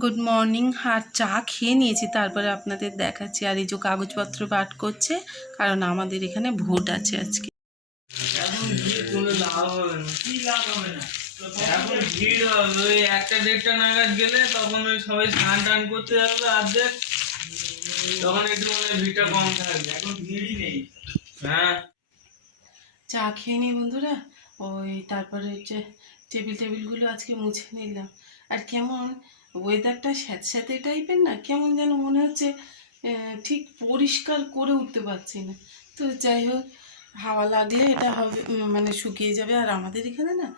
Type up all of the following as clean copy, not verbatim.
Good morning. আর চা খেয়ে নিয়েছি, তারপরে আপনাদের দেখাচ্ছি। আর এই যে কাগজপত্র পাঠ করছে, কারণ আমাদের এখানে ভোট আছে আজকে। এখন ভিড় কোনো লাভ হবে না। কি লাভ হবে না? এখন ভিড় হবে, ওই 1টা-1:30টা নাগাদ গেলে তখন ওই সবাই স্নান টান করতে যাবে অর্ধেক, তখন একটু মানে ভিড়টা কম থাকবে। এখন ভিড়ই নেই। হ্যাঁ, চা খেয়ে নিই বন্ধুরা। ওই তারপরে হচ্ছে টেবিলগুলো আজকে মুছে নিলাম। আর কেমন ওয়েদারটা স্যাঁতস্যাঁতে টাইপের না, কেমন যেন মনে হচ্ছে ঠিক পরিষ্কার করে উঠতে পারছি না। তো যাই হোক, হাওয়া লাগলে এটা হবে, মানে শুকিয়ে যাবে। আর আমাদের এখানে না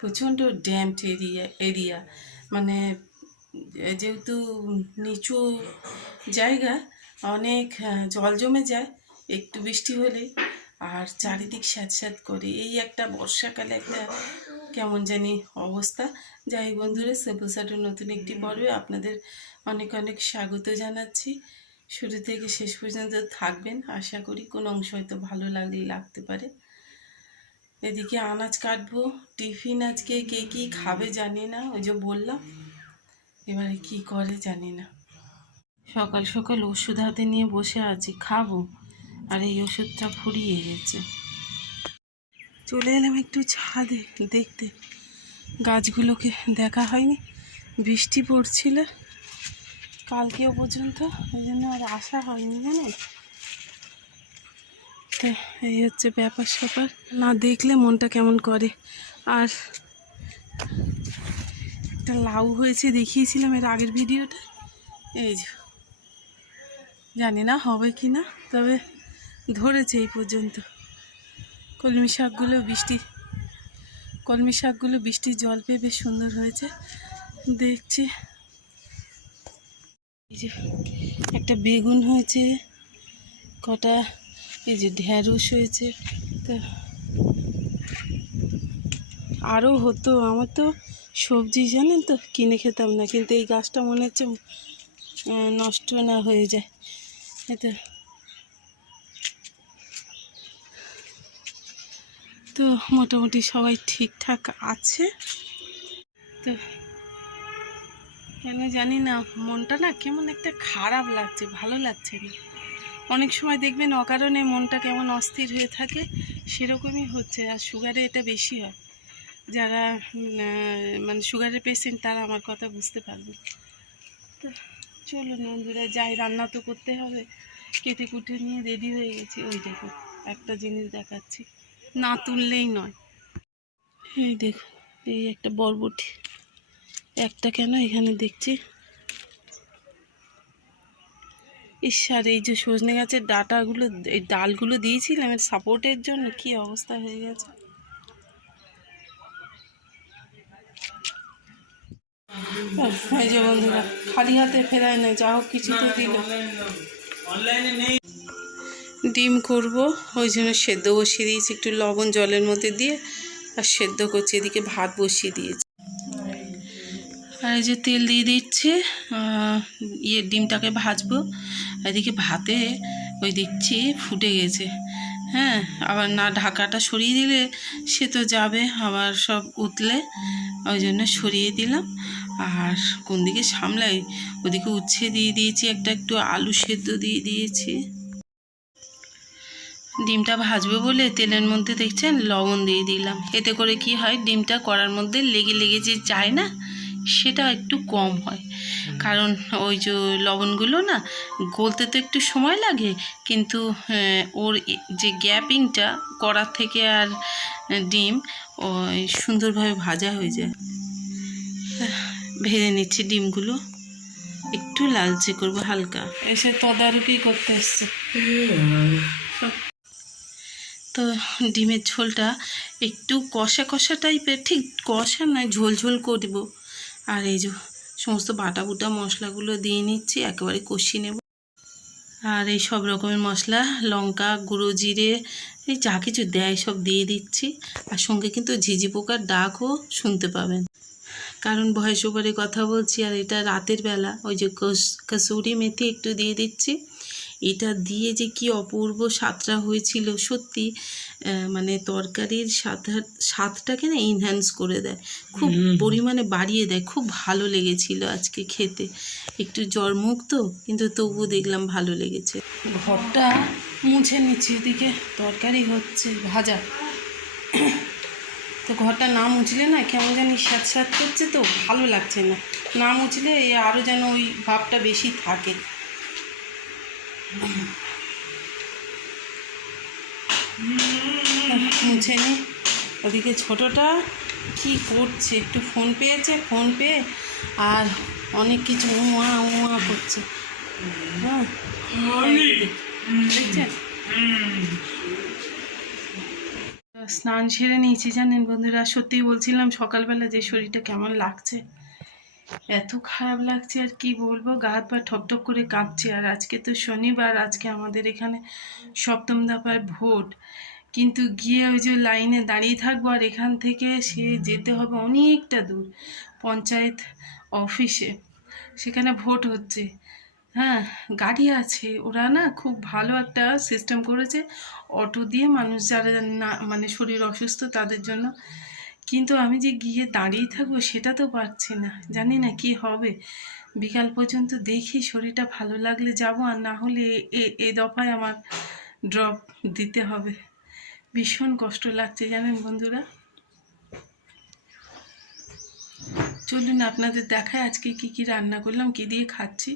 প্রচণ্ড ড্যাম্প এরিয়া, মানে যেহেতু নিচু জায়গা, অনেক জল জমে যায় একটু বৃষ্টি হলে, আর চারিদিক স্যাঁতস্যাঁত করে। এই একটা বর্ষাকালে একটা কেমন জানি অবস্থা। যাই হোক বন্ধুরা, সিম্পল স্যাটের নতুন একটি পর্বে আপনাদের অনেক অনেক স্বাগত জানাচ্ছি। শুরু থেকে শেষ পর্যন্ত থাকবেন, আশা করি কোনো অংশ হয়তো ভালো লাগতে পারে। এদিকে আনাজ কাটবো, টিফিন আজকে কে কী খাবে জানি না, ওই যে বললাম, এবারে কি করে জানি না। সকাল সকাল ওষুধ হাতে নিয়ে বসে আছি, খাবো, আর এই ওষুধটা ফুরিয়ে গেছে। চলে এলাম একটু ছাদে দেখতে, গাছগুলোকে দেখা হয়নি, বৃষ্টি পড়ছিল কালকেও পর্যন্ত, ওই জন্য আর আসা হয়নি জানো। তো এই হচ্ছে ব্যাপার স্যাপার, না দেখলে মনটা কেমন করে। আর একটা লাউ হয়েছে, দেখিয়েছিলাম এর আগের ভিডিওটা, এই যে জানি না হবে কি না, তবে ধরেছে এই পর্যন্ত। কলমি শাকগুলো বৃষ্টির জল পেয়ে বেশ সুন্দর হয়েছে দেখছি। এই যে একটা বেগুন হয়েছে, কটা এই যে ঢ্যাঁড়স হয়েছে। তো আরও হতো, আমার তো সবজি জানেন তো কিনে খেতাম না, কিন্তু এই গাছটা মনে হচ্ছে নষ্ট না হয়ে যায়। এতো তো মোটামুটি সবাই ঠিকঠাক আছে। তো কেন জানি না মনটা না কেমন একটা খারাপ লাগছে, ভালো লাগছে না। অনেক সময় দেখবেন অকারণে মনটা কেমন অস্থির হয়ে থাকে, সেরকমই হচ্ছে। আর সুগারে এটা বেশি হয়, যারা মানে সুগারের পেশেন্ট তারা আমার কথা বুঝতে পারবে। তো চলুন বন্ধুরা যাই, রান্না তো করতে হবে। কেটে কুটে নিয়ে রেডি হয়ে গেছি। ওই দেখুন একটা জিনিস দেখাচ্ছি, না তুললেই নয়। এই দেখুন, এই একটা বরবটি, একটা কেন এখানে দেখছি। আর এই যে সজনে গাছের ডাঁটাগুলো, এই ডালগুলো দিয়েছিলাম এর সাপোর্টের জন্য, কি অবস্থা হয়ে গেছে। এই যে বন্ধুরা, খালি হাতে ফেরায় না, যা হোক কিছু তো দিল। ডিম করব, ওই জন্য সেদ্ধ বসিয়ে দিয়েছি, একটু লবণ জলের মধ্যে দিয়ে, আর সেদ্ধ করছি। এদিকে ভাত বসিয়ে দিয়েছি, আর এই যে তেল দিয়ে দিচ্ছি, ডিমটাকে ভাজবো। এদিকে ভাতে ওই দেখছি ফুটে গেছে। হ্যাঁ, আবার না ঢাকাটা সরিয়ে দিলে সে তো যাবে আবার সব উতলে, ওই জন্য সরিয়ে দিলাম। আর কোন দিকে সামলাই, ওদিকে উচ্ছে দিয়ে দিয়েছি, একটু আলু সেদ্ধ দিয়ে দিয়েছি। ডিমটা ভাজবো বলে তেলের মধ্যে দেখছেন লবণ দিয়ে দিলাম। এতে করে কি হয়, ডিমটা কড়ার মধ্যে লেগে যে যায় না, সেটা একটু কম হয়। কারণ ওই যে লবণগুলো না গলতে তো একটু সময় লাগে, কিন্তু ওর যে গ্যাপিংটা কড়ার থেকে আর ডিম ওই সুন্দরভাবে ভাজা হয়ে যায়। ভেজে নিচ্ছি ডিমগুলো, একটু লালচে করবো হালকা। এসে তদারকি করতে এসছে। তো ডিমের ঝোলটা একটু কষা কষা টাইপের, ঠিক কষা নয়, ঝোল করব। আর এই যে সমস্ত বাটা বুটা মশলাগুলো দিয়ে নিচ্ছি, একেবারে কষিয়ে নেব। আর এই সব রকমের মশলা, লঙ্কা গুঁড়ো, জিরে, এই যা কিছু দেয় সব দিয়ে দিচ্ছি। আর সঙ্গে কিন্তু ঝিঝি পোকার ডাকও শুনতে পাবেন, কারণ ভয়েস ওভারে কথা বলছি। আর এটা রাতের বেলা, ওই যে কসুরি মেথি একটু দিয়ে দিচ্ছি। এটা দিয়ে যে কি অপূর্ব স্বাদটা হয়েছিল সত্যি, মানে তরকারির স্বাদটাকে না এনহ্যান্স করে দেয়, খুব পরিমাণে বাড়িয়ে দেয়। খুব ভালো লেগেছিল আজকে খেতে। একটু জ্বরমুখ তো, কিন্তু তবুও দেখলাম ভালো লেগেছে। ঘরটা মুছে নিচ্ছি, এদিকে তরকারি হচ্ছে, ভাজা। তো ঘরটা না মুছলে না কেমন জানি স্যাঁত স্যাঁত করছে, তো ভালো লাগছে না। না মুছলে আরও যেন ওই ভাবটা বেশি থাকে। মুছে নি। ওদিকে ছোটোটা কি করছে, একটু ফোন পেয়েছে, ফোন পেয়ে আর অনেক কিছু উয়া উয়া করছে। হ্যাঁ, দেখছেন? স্নান সেরে নিয়েছি জানেন বন্ধুরা, সত্যিই বলছিলাম সকালবেলা যে শরীরটা কেমন লাগছে, এত খারাপ লাগছে আর কি বলবো। গা হাত পা ঠকঠক করে কাঁপছে। আর আজকে তো শনিবার, আজকে আমাদের এখানে সপ্তম দফার ভোট, কিন্তু গিয়ে ওই যে লাইনে দাঁড়িয়ে থাকবো, আর এখান থেকে সে যেতে হবে অনেকটা দূর পঞ্চায়েত অফিসে, সেখানে ভোট হচ্ছে। হ্যাঁ, গাড়ি আছে, ওরা না খুব ভালো একটা সিস্টেম করেছে, অটো দিয়ে মানুষ যারা না মানে শরীর অসুস্থ তাদের জন্য। কিন্তু আমি যে গিয়ে দাঁড়িয়ে থাকবো সেটা তো পারছি না, জানি না কি হবে। বিকাল পর্যন্ত দেখি, শরীরটা ভালো লাগলে যাব, আর না হলে এ দফায় আমার ড্রপ দিতে হবে। ভীষণ কষ্ট লাগছে জানেন বন্ধুরা। চলুন আপনাদের দেখায় আজকে কি কি রান্না করলাম, কি দিয়ে খাচ্ছি।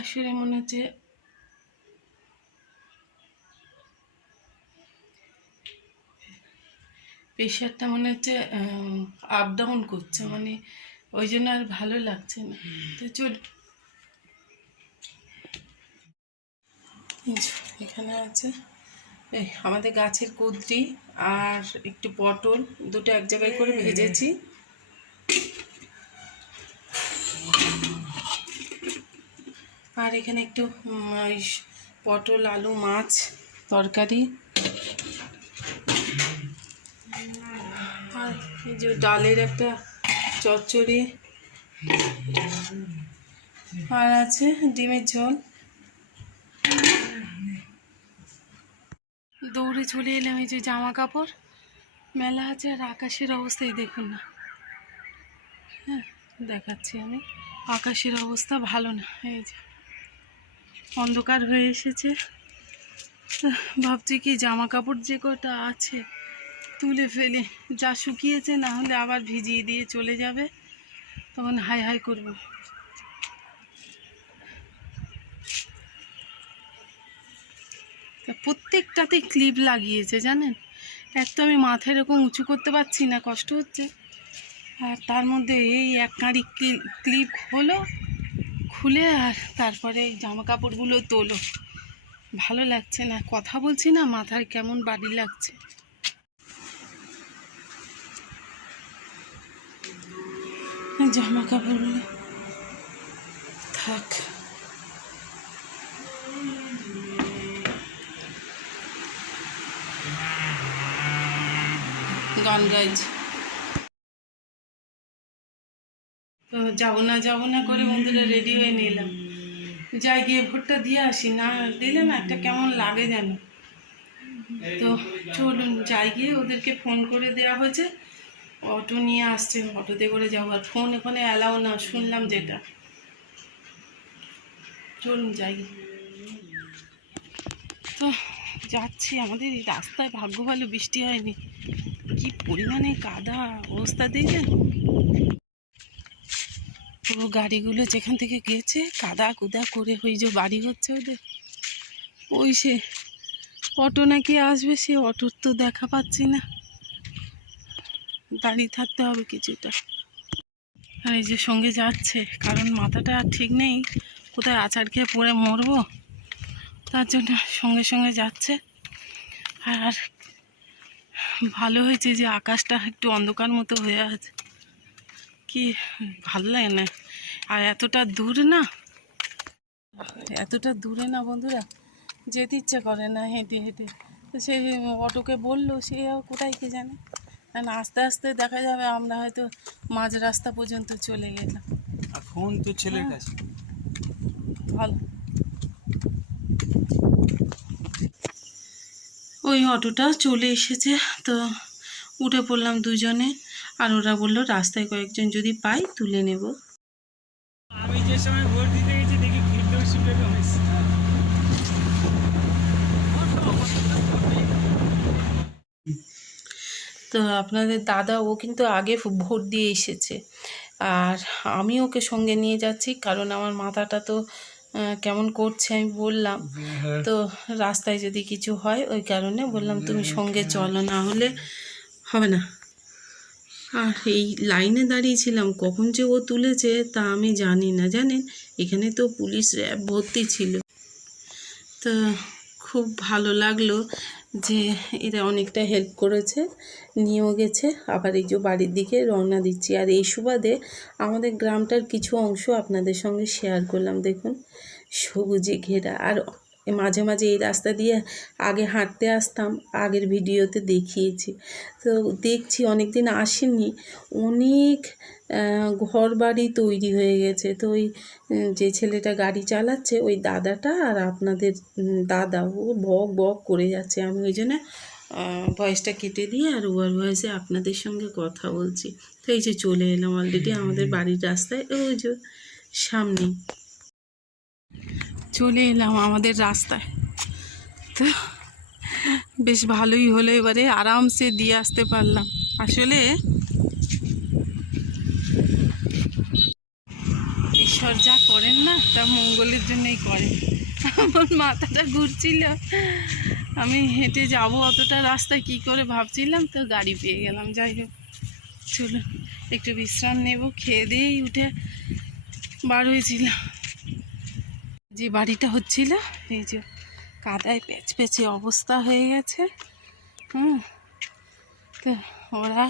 আসলে মনে হচ্ছে প্রেশারটা মনে হচ্ছে আপ ডাউন করছে, মানে ওই জন্য আর ভালো লাগছে না। তো চল, এখানে আছে এই আমাদের গাছের কুঁদরি আর একটু পটল, দুটো এক জায়গায় করে ভেজেছি। আর এখানে একটু পটল আলু মাছ তরকারি, আর এই যে ডালের একটা চচ্চড়ি, আর আছে ডিমের ঝোল। দৌড়ে চলে এলাম, এই যে জামা কাপড় মেলা আছে, আর আকাশের অবস্থাই দেখুন না। হ্যাঁ, দেখাচ্ছি আমি, আকাশের অবস্থা ভালো না। এই যে অন্ধকার হয়ে এসেছে, ভাবছি কি জামা কাপড় যে কটা আছে তুলে ফেলে, যা শুকিয়েছে, না হলে আবার ভিজিয়ে দিয়ে চলে যাবে, তখন হাই হাই করব। প্রত্যেকটাতে ক্লিপ লাগিয়েছে জানেন, এক তো আমি মাথা এরকম উঁচু করতে পারছি না, কষ্ট হচ্ছে, আর তার মধ্যে এই এক কাঁড়ি ক্লিপ হলো, খুলে আর তারপরে জামা কাপড়গুলো তোলো। ভালো লাগছে না, কথা বলছি না, মাথায় কেমন বাড়ি লাগছে। জামা কাপড়গুলো থাক। গান গাইছে, তো যাবো না করে বন্ধুরা রেডি হয়ে নিলাম, যাই গিয়ে ভোটটা দিয়ে আসি, না দিলে না একটা কেমন লাগে যেন। তো চলুন যাই গিয়ে, ওদেরকে ফোন করে দেওয়া হয়েছে, অটো নিয়ে আসছে, অটোতে করে যাবো। আর ফোন এখানে অ্যালাউ না, শুনলাম যেটা। চলুন যাই। তো যাচ্ছি, আমাদের এই রাস্তায় ভাগ্য ভালো বৃষ্টি হয়নি, কি পরিমাণে কাদা অবস্থা দেখলেন। পুরো গাড়িগুলো যেখান থেকে গেছে কাদা কুদা করে, ওই যে বাড়ি হচ্ছে ওদের, ওই সে অটো নাকি আসবে, সে অটোর তো দেখা পাচ্ছি না, দাঁড়িয়ে থাকতে হবে কিছুটা। আর এই যে সঙ্গে যাচ্ছে, কারণ মাথাটা আর ঠিক নেই, কোথায় আছাড় খেয়ে পড়ে মরবো, তার জন্য সঙ্গে সঙ্গে যাচ্ছে। আর ভালো হয়েছে যে আকাশটা একটু অন্ধকার মতো হয়ে আছে, কি ভালো লাগে না। আর এতটা দূরে না বন্ধুরা, যেতে ইচ্ছে করে না হেঁটে হেঁটে। তো সে অটোকে বললো, সে কোথায় কে জানে, কারণ আস্তে আস্তে দেখা যাবে আমরা হয়তো মাঝ রাস্তা পর্যন্ত চলে গেলাম। ফোন তো ছেলের কাছে, ভালো। ওই অটোটা চলে এসেছে, তো উঠে পড়লাম দুজনে। আর ওরা বললো রাস্তায় কয়েকজন যদি পাই তুলে নেব। আমি যে সময় ভোট দিতে গেছি দেখি ফিরদৌসি বেগম এসেছে। তো আপনাদের দাদা ও কিন্তু আগে ভোট দিয়ে এসেছে, আর আমি ওকে সঙ্গে নিয়ে যাচ্ছি কারণ আমার মাথাটা তো কেমন করছে আমি বললাম। তো রাস্তায় যদি কিছু হয় ওই কারণে বললাম তুমি সঙ্গে চলো, না হলে হবে না। আর এই লাইনে দাঁড়িয়েছিলাম, কখন যে ও তুলেছে তা আমি জানি না। জানেন, এখানে তো পুলিশ র্যাব ভর্তি ছিল। তো খুব ভালো লাগলো যে এরা অনেকটা হেল্প করেছে, নিয়েও গেছে। আবার এই যে বাড়ির দিকে রওনা দিচ্ছি। আর এই সুবাদে আমাদের গ্রামটার কিছু অংশ আপনাদের সঙ্গে শেয়ার করলাম। দেখুন, সবুজে ঘেরা। আর মাঝে মাঝে এই রাস্তা দিয়ে আগে হাঁটতে আসতাম, আগের ভিডিওতে দেখিয়েছি। তো দেখছি অনেক দিন আসেনি, অনেক ঘর বাড়ি তৈরি হয়ে গেছে। তো ওই যে ছেলেটা গাড়ি চালাচ্ছে ওই দাদাটা আর আপনাদের দাদা, ও বক বক করে যাচ্ছে। আমি ওই জন্য ভয়েসটা কেটে দিয়ে আর ওভার ভয়েসে আপনাদের সঙ্গে কথা বলছি। তো এই যে চলে এলাম অলরেডি আমাদের বাড়ির রাস্তায়, ওই যে সামনে চলে এলাম আমাদের রাস্তায়। তো বেশ ভালোই হলো, এবারে আরামসে দিয়ে আসতে পারলাম। আসলে ঈশ্বর যা করেন না তা মঙ্গলের জন্যই করেন। আমার মাথাটা ঘুরছিল, আমি হেঁটে যাব অতটা রাস্তা কি করে ভাবছিলাম, তো গাড়ি পেয়ে গেলাম। যাই হোক, চলুন একটু বিশ্রাম নেব। খেয়ে দিয়েই উঠে বার হয়েছিলাম। যে বাড়িটা হচ্ছিল এই যে কাদায় প্যাচ প্যাচে অবস্থা হয়ে গেছে। তো ওরা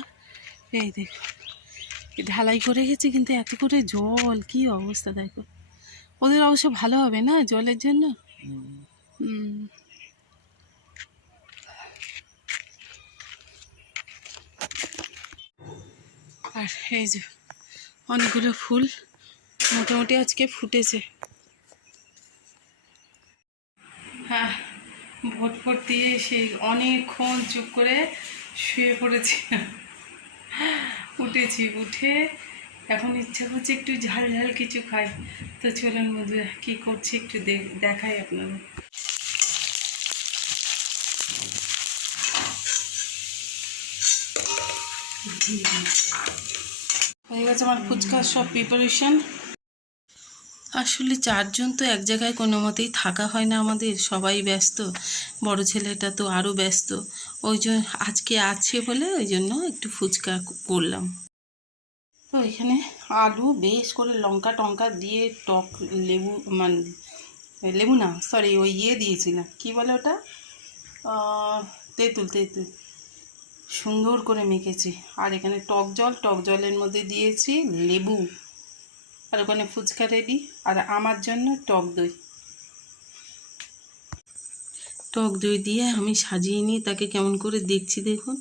এই দেখো ঢালাই করে গেছে, কিন্তু এত করে জল, কি অবস্থা দেখো। ওদের অবশ্য ভালো হবে না জলের জন্য। আর এই যে অনেকগুলো ফুল মোটামুটি আজকে ফুটেছে। হ্যাঁ, ভোট ফোট দিয়ে সেই অনেকক্ষণ চুপ করে শুয়ে পড়েছি, উঠেছি। উঠে এখন ইচ্ছা করছে একটু ঝাল ঝাল কিছু খাই। তো চলুন বন্ধুরা কী করছি একটু দেখাই আপনাদের। হয়ে গেছে আমার ফুচকার সব প্রিপারেশন। আসলে চারজন তো এক জায়গায় কোনো মতেই থাকা হয় না আমাদের, সবাই ব্যস্ত। বড় ছেলেটা তো আরও ব্যস্ত। ওই জন্য আজকে আছে বলে ওই জন্য একটু ফুচকা করলাম। তো এখানে আলু বেশ করে লঙ্কা টঙ্কা দিয়ে টক লেবু, মানে লেবু না সরি ওই দিয়েছিলাম, কী বলে ওটা, তেঁতুল সুন্দর করে মেখেছি। আর এখানে টক জলের মধ্যে দিয়েছি লেবু। আর ওখানে ফুচকা রেডি। আর আমার জন্য টক দই দিয়ে আমি সাজিয়ে নিয়ে তাকে কেমন করে দেখছি দেখুন।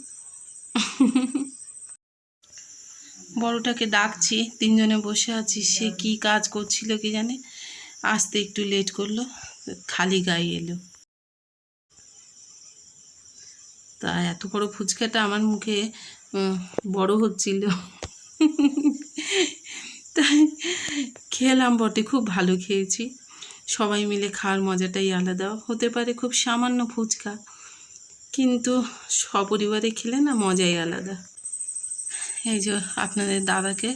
বড়টাকে ডাকছি, তিনজনে বসে আছি, সে কি কাজ করছিল কি জানে, আসতে একটু লেট করলো, খালি গায়ে এলো। তা এত বড় ফুচকাটা আমার মুখে বড় হচ্ছিল, তাই খেলাম বটে, খুব ভালো খেয়েছি। সবাই মিলে খাওয়ার মজাটাই আলাদা। হতে পারে খুব সামান্য ফুচকা, কিন্তু সপরিবারে খেলে না মজাই আলাদা। এই যে আপনাদের দাদাকে,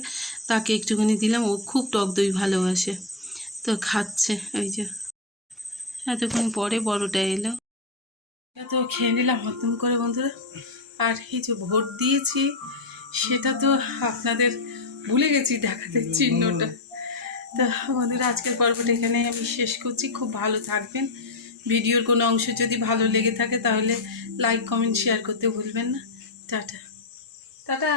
তাকে একটুখানি দিলাম, ও খুব টক দই ভালোবাসে, তো খাচ্ছে। এই যে এতক্ষণ পরে বড়টা এলো, তো খেয়ে নিলাম হতম করে বন্ধুরা। আর এই যে ভোট দিয়েছি সেটা তো আপনাদের ভুলে গেছি দেখাতে চিহ্নটা। তো বন্ধুরা আজকের পর্বটা এখানে আমি শেষ করছি। খুব ভালো থাকবেন। ভিডিওর কোনো অংশ যদি ভালো লেগে থাকে তাহলে লাইক কমেন্ট শেয়ার করতে ভুলবেন না। Tata tata.